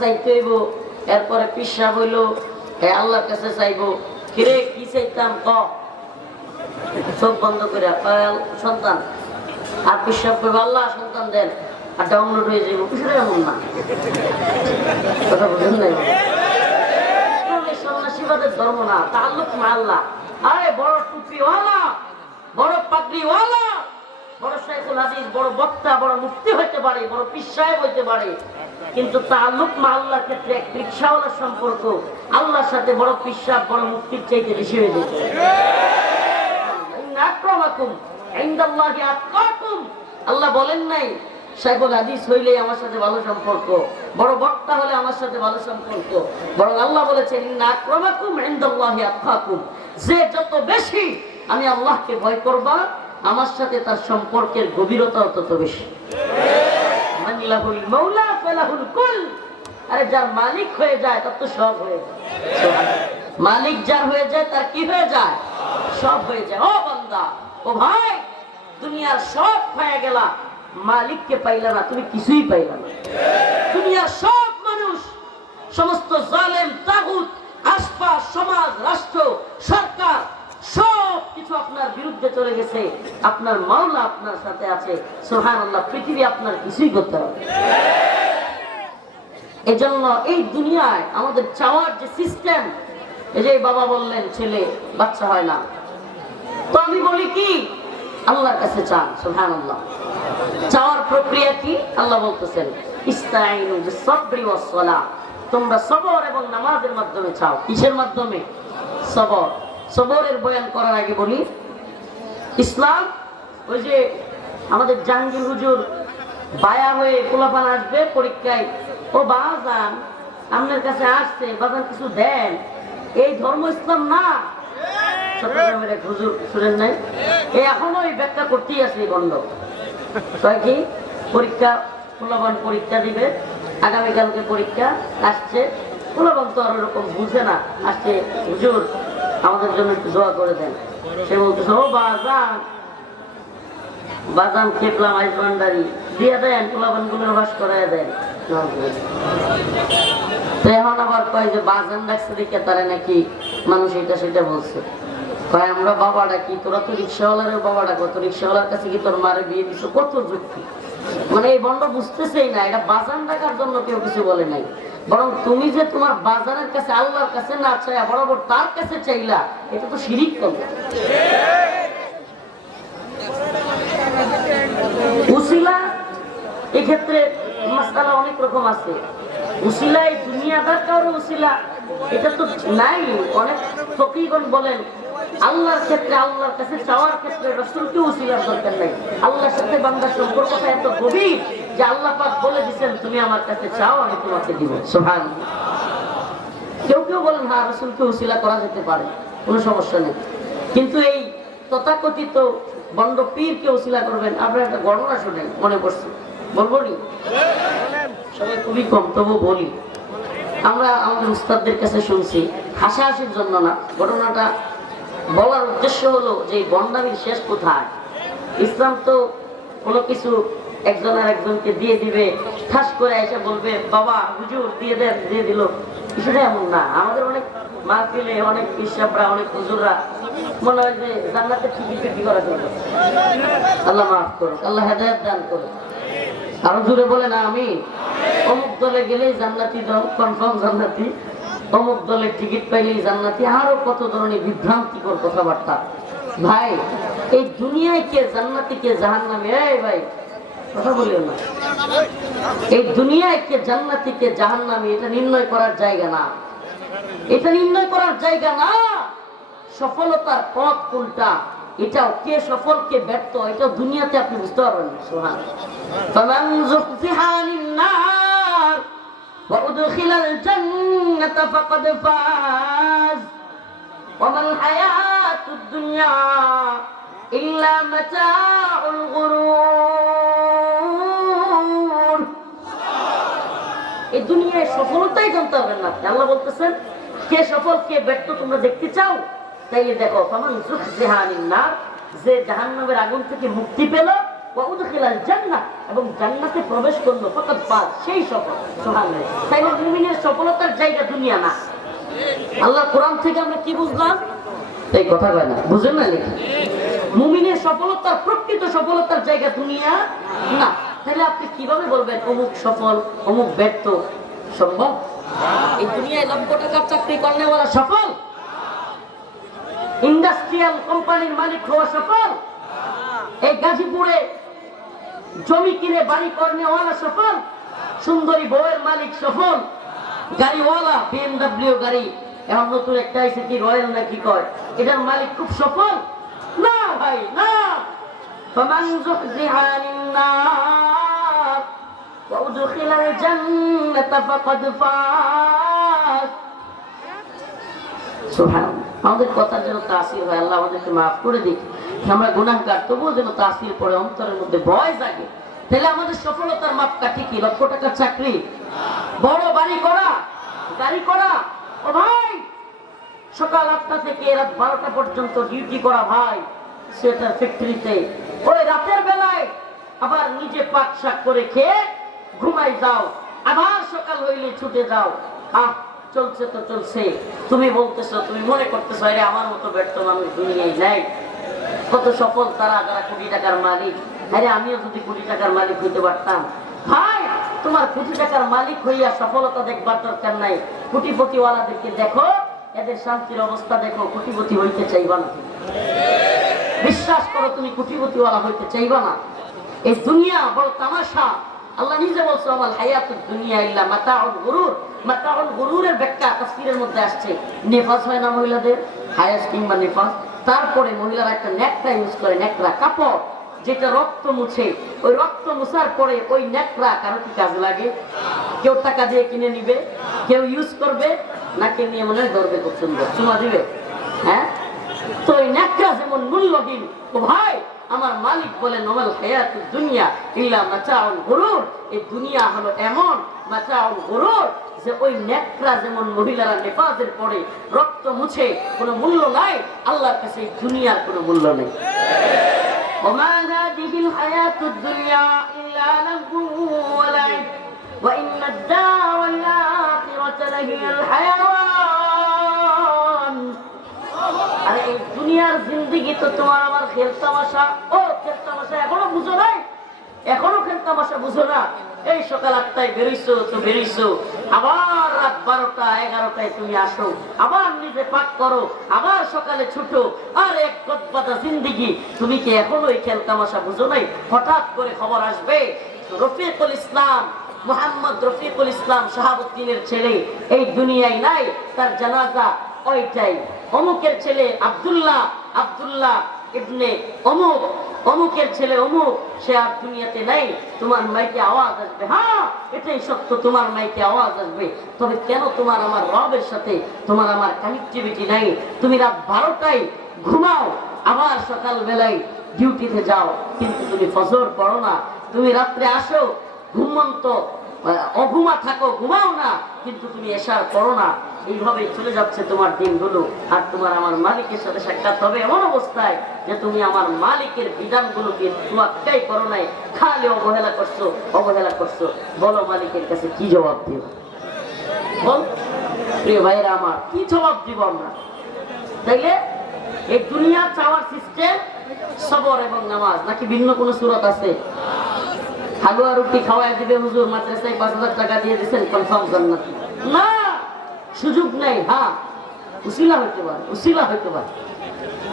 চাইতে হইব, এরপরে পিসাব হইলো আল্লাহর কাছে চাইবো। কিরে কি চাইতাম ক, চোখ বন্ধ করে সন্তান, আর পিসাব করবো আল্লাহ সন্তান দেন, আর ডাউনলোড হয়ে যাইব। কিছুটা এমন না, কথা বুঝেন নাই? সন্ন্যাসীবাদের ধর্ম না, তাল্লুক মা আল্লাহ। আরে বড় টুপিওয়ালা, বড় পাগড়িওয়ালা, বড় শাইখুল হাদিস, বড় বক্তা, বড় মুফতি হইতে পারে, বড় পীর সাহেব হইতে পারে, কিন্তু তাল্লুক মা আল্লাহর ক্ষেত্রে এক রিকশাওয়ালার সম্পর্ক আল্লাহর সাথে বড় পীর সাহেব, বড় মুফতির চাইতে বেশি হয়ে যেত। আল্লাহ বলেন নাই শাইখুল হাদিস হইলে আমার সাথে ভালো সম্পর্ক, বড় বক্তা হলে আমার সাথে ভালো সম্পর্ক, বরং আল্লাহ বলেছেন ইন্না আক্রামাকুম ইনদাল্লাহি আতকাকুম, যে যত বেশি আমি আল্লাহকে ভয় করবা আমার সাথে তার সম্পর্কের গভীরতাও তত বেশি। মানিলাহুল মাওলা ফালাহুল কুল, আরে যার মালিক হয়ে যায় তার তো সব হয়ে যায়। মালিক যার হয়ে যায় তার কি হয়ে যায়? সব হয়ে যায়। ও বান্দা, ও ভাই, দুনিয়ার সব পেয়ে গেলা, মালিককে পাইলা না, তুমি কিছুই পাইলা না। দুনিয়ার সব মানুষ, সমস্ত জালেম, তাগুত, আশপাশ, সমাজ, রাষ্ট্র, সরকার সব কিছু আপনার বিরুদ্ধে চলে গেছে, আপনার মাওলা আপনার সাথে আছে। সুবহানাল্লাহ, পৃথিবী আপনার কিছুই করতে হবে। এজন্য এই দুনিয়ায় আমাদের চাওয়ার যে সিস্টেম, এই যে বাবা বললেন ছেলে বাচ্চা হয় না, তো আমি বলি কি আল্লাহর কাছে চান। সুবহানাল্লাহ, চাওয়ার প্রক্রিয়া কি? আল্লাহ বলতেছেন ইস্তাইনু বিস-সাবরি ওয়াস-সালাহ, তোমরা সবর এবং নামাজের মাধ্যমে চাও। কিসের মাধ্যমে? সবর। সবরের বয়ান করার আগে বলি, ইসলাম ওই যে আমাদের জাহাঙ্গীর হুজুর বায়া হয়ে পোলাপান আসবে পরীক্ষায়, ও বাজান আপনার কাছে আসছে, বাজান কিছু দেন, এই ধর্ম ইসলাম না। চট্টগ্রামের এক হুজুর শুনেন নাই? এখনো এই ব্যাখ্যা করতেই আছে বন্ধ। কয় কি পরীক্ষা, পোলাপান পরীক্ষা দিবে, আগামীকালকে পরীক্ষা আসছে, পোলাপান তো আর ওরকম বুঝে না, আসছে হুজুর আমাদের জন্য একটু দোয়া করে দেন। সে বলতেছে ও বাজান, বাদাম খেপলাম আইস ভান্ডারি দিয়ে দেন, পোলাপান গুলোর বাস করাই দেন। এখন আবার কয় যে বাজান ডাকছে দেখে তারা নাকি মানুষ এটা সেটা বলছে। কয় আমরা বাবা ডাকি, তোরা তো রিক্সাওয়ালার বাবা ডাকো, তো রিক্সাওয়ালার কাছে কি তোর মারে বিয়ে দিছো? কত যুক্তি! মানে এই বন্ড বুঝতেছেই না, এটা বাজান ডাকার জন্য কেউ কিছু বলে নাই, বরং তুমি যে তোমার বাজারের কাছে আল্লাহর কাছে না চাইয়া বরাবর তার কাছে চাইলা, এটা তো শিরিক করবে। উসিলা এক্ষেত্রে মাসআলা অনেক রকম আছে। উসিলা এই দুনিয়াদার কারো উসিলা এটা তো নাই। অনেক ফকিহগণ বলেন আল্লাহর ক্ষেত্রে, আল্লাহর কাছে চাওয়ার ক্ষেত্রে রাসূলকে উসিলার দরকার নাই। আল্লাহর সাথে বান্দার সম্পর্কটা এত গভীর যে আল্লাহ পাক বলে দিয়েছেন তুমি আমার কাছে চাও, আমি তোমাকে দিব। সুবহানাল্লাহ। কেউ কেউ বলেন হ্যাঁ রাসূলকে উসিলা করা যেতে পারে, কোনো সমস্যা নেই, কিন্তু এই তথাকথিত বন্ড পীরকে উসিলা করবেন, আপনারা একটা গণনা শুনেন, মনে পড়ছে, বলবো নি? সবাই খুবই কম, তবু বলি। আমরা আমাদের উস্তাদদের কাছে শুনছি, হাসাহাসির জন্য না, ঘটনাটা বলার উদ্দেশ্য হলো যে বন্ডামির শেষ কোথায়। ইসলাম তো কোনো কিছু একজনের একজনকে দিয়ে দিবে, ঠাস করে এসে বলবে বাবা হুজুর দিয়ে দেন, দিয়ে দিল, কিছুটা এমন না। আমাদের অনেক মাহফিলে অনেক পিসাবরা, অনেক হুজুররা মনে হয় যে জান্নাতের টিকিট বিক্রি করা যাবে। আল্লাহ মাফ করুন, আল্লাহ হেদায়েত দান করুন। আরো জোরে বলে না আমি। অমুক দলে গেলেই জান্নাতি, কনফার্ম জান্নাতি, অমুক দলের টিকিট পাইলেই জান্নাতি, আরো কত ধরনের বিভ্রান্তিকর কথাবার্তা। ভাই এই দুনিয়ায় কে জান্নাতি কে জাহান্নামী? এই ভাই কথা বলিও না। এই দুনিয়ায় কে জান্নাতি কে জাহান্নামী এটা নির্ণয় করার জায়গা না, এটা নির্ণয় করার জায়গা না। সফলতার পথ কোনটা, এটাও কে সফল কে ব্যর্থ, এটা দুনিয়াতে আপনি বুঝতে পারবেন না। সুবহানাল্লাহ। ফামান যুহজিহা আনিন নার ওয়া উদখিলাল জান্নাতা ফাকাদ ফাজ ওয়া মাল হায়াতুদ দুনিয়া ইল্লা মাতাউল গুরুর। এই দুনিয়ায় সফলতাই জানতে পারবেন না। আল্লাহ বলতেছেন কে সফল কে ব্যর্থ তোমরা দেখতে চাও, তাইলে দেখো ফামান যুহজিহা আনিন নার, যে জাহান্নামের আগুন থেকে মুক্তি পেল, ওয়া উদখিলাল জান্নাহ, এবং জান্নাতে প্রবেশ করলো, ফাকাদ ফাজ, সেই সফল। সুবহানাল্লাহ। তাইলে তুমি সফলতার জায়গা দুনিয়া না। আল্লাহ কোরআন থেকে আমরা কি বুঝলাম? এই কথা কয় না, বুঝেন না নাকি? মুমিনের সফলতার প্রকৃত সফলতার জায়গা দুনিয়া না। তাহলে আপনি কিভাবে বলবেন অমুক সফল অমুক ব্যর্থ? সম্ভব? এই দুনিয়ায় লক্ষ টাকার চাকরি করনেওয়ালা সফল? ইন্ডাস্ট্রিয়াল কোম্পানির মালিক হওয়া সফল? এই গাজীপুরে জমি কিনে বাড়ি করনেওয়ালা সফল? সুন্দরী বউয়ের মালিক সফল? গাড়িওয়ালা BMW গাড়ি, এখন নতুন একটা আইসে কি রয়্যাল নাকি কয়, এটার মালিক খুব সফল? না ভাই না। ফামান যুহজিহা আনিন নার ওয়া উদখিলাল জান্নাতা ফাকাদ ফাজ। সুবহানাল্লাহ। আমাদের কথা যেন তাসির হয়, আল্লাহ আমাদেরকে মাফ করে দিক। আমরা গুনাহগার, তবুও যেন তাসির পড়ে, অন্তরের মধ্যে ভয় জাগে। তাহলে আমাদের সফলতার মাপকাঠি কি? লক্ষ টাকার চাকরি, বড় বাড়ি করা, গাড়ি করা? ও ভাই, সকাল 8টা থেকে রাত 12টা পর্যন্ত ডিউটি করা ভাই সেটা ফ্যাক্টরিতে, ওই রাতের বেলায় আবার নিজে পাক শাক করে খেয়ে ঘুমাই যাও, আবার সকাল হইলে ছুটে যাও। চলছে তো চলছে। তুমি বলতেছো, তুমি মনে করতেছো আরে আমার মতো ব্যর্থ মানুষ দুনিয়ায় নাই। কত সফল তারা, যারা কোটি টাকার মালিক। আরে আমিও যদি কোটি টাকার মালিক হইতে পারতাম। ভাই, তোমার কোটি টাকার মালিক হইয়া সফলতা দেখবার দরকার নাই। কোটিপতিওয়ালাদেরকে দেখো, এদের শান্তির অবস্থা দেখো। কোটিপতি হইতে চাইবা না, বিশ্বাস করো, তুমি কোটিপতিওয়ালা হইতে চাইবা না। এই দুনিয়া বড় তামাশা। আল্লাহ নিজে বলছে আমাল হায়াতুদ দুনিয়া ইল্লা মাতাউল গুরুর। মাতাউল গুরুরের ব্যাখ্যা তাফসীরের মধ্যে আসছে, নেফাস হয় না মহিলাদের, হায়াস কিংবা নেফাস। তারপরে মহিলারা একটা নেকড়া ইউজ করে, নেকড়া কাপড় যেটা রক্ত মুছে। ওই রক্ত মুছার পরে ওই নেকড়া কারো কি কাজে লাগে? কেউ টাকা দিয়ে কিনে নিবে, কেউ ইউজ করবে, নাকি নিয়ে মনে হয় ধরবে, খুব সুন্দর চুমা দিবে। হ্যাঁ, তো ওই নেকড়া যেমন মূল্যহীন, ও ভাই আমার মালিক বলেন ওমাল হায়াতুদ দুনিয়া ইল্লা মাতাউল গুরুর। এই দুনিয়া হলো এমন মাতাউল গুরুর যে ওই নেকড়া যেমন মহিলারা নেফাজের পরে রক্ত মুছে কোনো মূল্য নাই, আল্লাহর কাছে এই দুনিয়ার কোনো মূল্য নেই। وما هذه الحياة الدنيا إلا لهو ولعب وإن الدار الآخرة لهي الحيوان। আরে এই দুনিয়ার জিন্দেগি তো তোমার আমার খেল তামাশা। ও খেল তামাশা এখনো বুঝো নাই? এখনো খেল তামাশা বুঝো না? এই সকাল 8টায় বেরিয়েছো তো বেরিয়েছো, আবার রাত 12টা 11টায় তুমি আসো, আবার নিজে পাক করো, আবার সকালে ছুটো, আর এক গদবাদা জিন্দেগি। তুমি কি এখনো এই খেল তামাশা বুঝো নাই? হঠাৎ করে খবর আসবে রফিকুল ইসলাম, মুহাম্মদ রফিকুল ইসলাম শাহাবুদ্দিনের ছেলে এই দুনিয়ায় নাই, তার জানাজা ওইটাই। অমুকের ছেলে আব্দুল্লাহ, আব্দুল্লাহ ইবনে অমুক, অমুকের ছেলে অমুক, সে আর দুনিয়াতে নাই। তোমার মাইকে আওয়াজ আসবে, হ্যাঁ এটাই সত্য, তোমার মাইকে আওয়াজ আসবে। তবে কেন তোমার আমার রবের সাথে তোমার আমার কানেক্টিভিটি নাই? তুমি রাত 12টায় ঘুমাও, আবার সকাল বেলায় ডিউটিতে যাও, কিন্তু তুমি ফজর পড়ো না। তুমি রাত্রে আসো, ঘুমন্ত অঘুমা থাকো, ঘুমাও না, কিন্তু তুমি এশার পড়ো না। এইভাবে চলে যাচ্ছে তোমার দিনগুলো। আর তোমার আমার মালিকের সাথে সাক্ষাৎ হবে এমন অবস্থায় যে তুমি আমার মালিকের বিধানগুলোকে তোয়াক্কাই করো নাই, খালি অবহেলা করছো, অবহেলা করছো। বলো মালিকের কাছে কি জবাব দিব? বল প্রিয় ভাইরা আমার, কি জবাব দিব আমরা? তাইলে এই দুনিয়া চাওয়ার সিস্টেম সবর এবং নামাজ, নাকি ভিন্ন কোনো সুরত আছে? হালুয়া রুটি খাওয়াই দিবে হুজুর, মাদ্রাসায় 5,000 টাকা দিয়ে দিচ্ছেন, কনফার্ম জান্নাতি না, সুযোগ নেই। হ্যাঁ, উসিলা হইতে পারে, উসিলা হইতে পারে।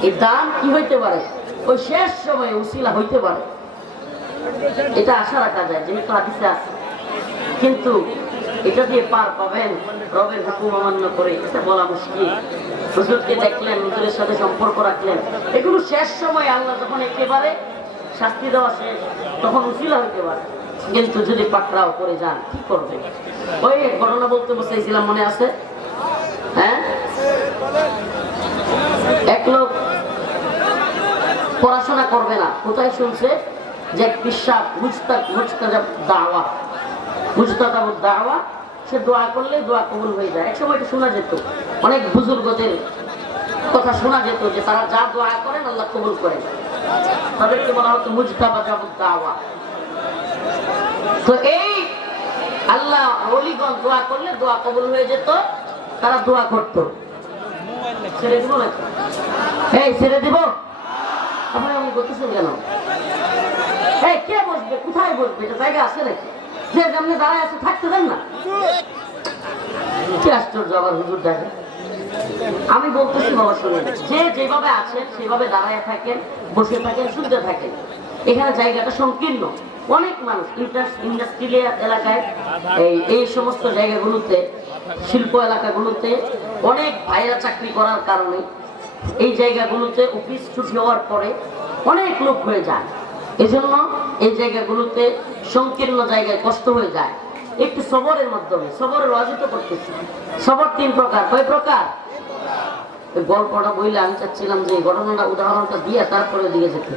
এই দান কি হইতে পারে? ওই শেষ সময়ে উসিলা হইতে পারে, এটা আশা রাখা যায়, যেহেতু হাদিসে আছে। কিন্তু এটা দিয়ে পার পাবেন রবের হুকুম অমান্য করে, এটা বলা মুশকিল। হুজুরকে দেখলেন, হুজুরের সাথে সম্পর্ক রাখলেন, এগুলো শেষ সময় আল্লাহ যখন একেবারে শাস্তি দেওয়া শেষ, তখন উসিলা হইতে পারে। কিন্তু যদি পাকড়াও করে যান, কি করবে? ওই ঘটনা বলতে বসেছিলাম, মনে আছে? হ্যাঁ, এক লোক পড়াশোনা করবে না, কোথায় শুনছে যে এক পিশাব মুজতাজাবুদ দাওয়া, সে দোয়া করলে দোয়া কবুল হয়ে যায়। এক সময় এটা শোনা যেত, অনেক বুজুর্গদের কথা শোনা যেত যে তারা যা দোয়া করেন আল্লাহ কবুল করেন, তাদেরকে বলা হতো মুজতাজাবুদ দাওয়া। তো এই আল্লাহ ওলিগণ দোয়া করলে দোয়া কবুল হয়ে যেত, তারা দোয়া করতো। ছেড়ে দিব নাকি? এই ছেড়ে দিব? আপনি আমি বলতেছেন কেন? এই কে বসবে, কোথায় বসবে? এটা জায়গা আছে নাকি? যে যেমনি দাঁড়ায় আছে থাকতে দেন না। কি আশ্চর্য আবার হুজুর দেখে। আমি বলতেছি বাবা শুনে, যে যেভাবে আছেন সেভাবে দাঁড়ায় থাকেন, বসে থাকেন, শুনতে থাকেন। এখানে জায়গাটা সংকীর্ণ, অনেক মানুষ ইন্ডাস্ট্রিয়াল এলাকায় এই সমস্ত জায়গাগুলোতে, শিল্প এলাকাগুলোতে অনেক ভাইরা চাকরি করার কারণে এই জায়গাগুলোতে অফিস ছুটি হওয়ার পরে অনেক লোক হয়ে যায়। এজন্য এই জায়গাগুলোতে সংকীর্ণ জায়গায় কষ্ট হয়ে যায়। একটু সবরের মাধ্যমে, সবরের ওয়াজিত করতেছি। সবর 3 প্রকার। কয় প্রকার? গল্পটা বইলে আমি চাচ্ছিলাম যে ঘটনাটা উদাহরণটা দিয়ে তারপরে দিয়ে যেতে।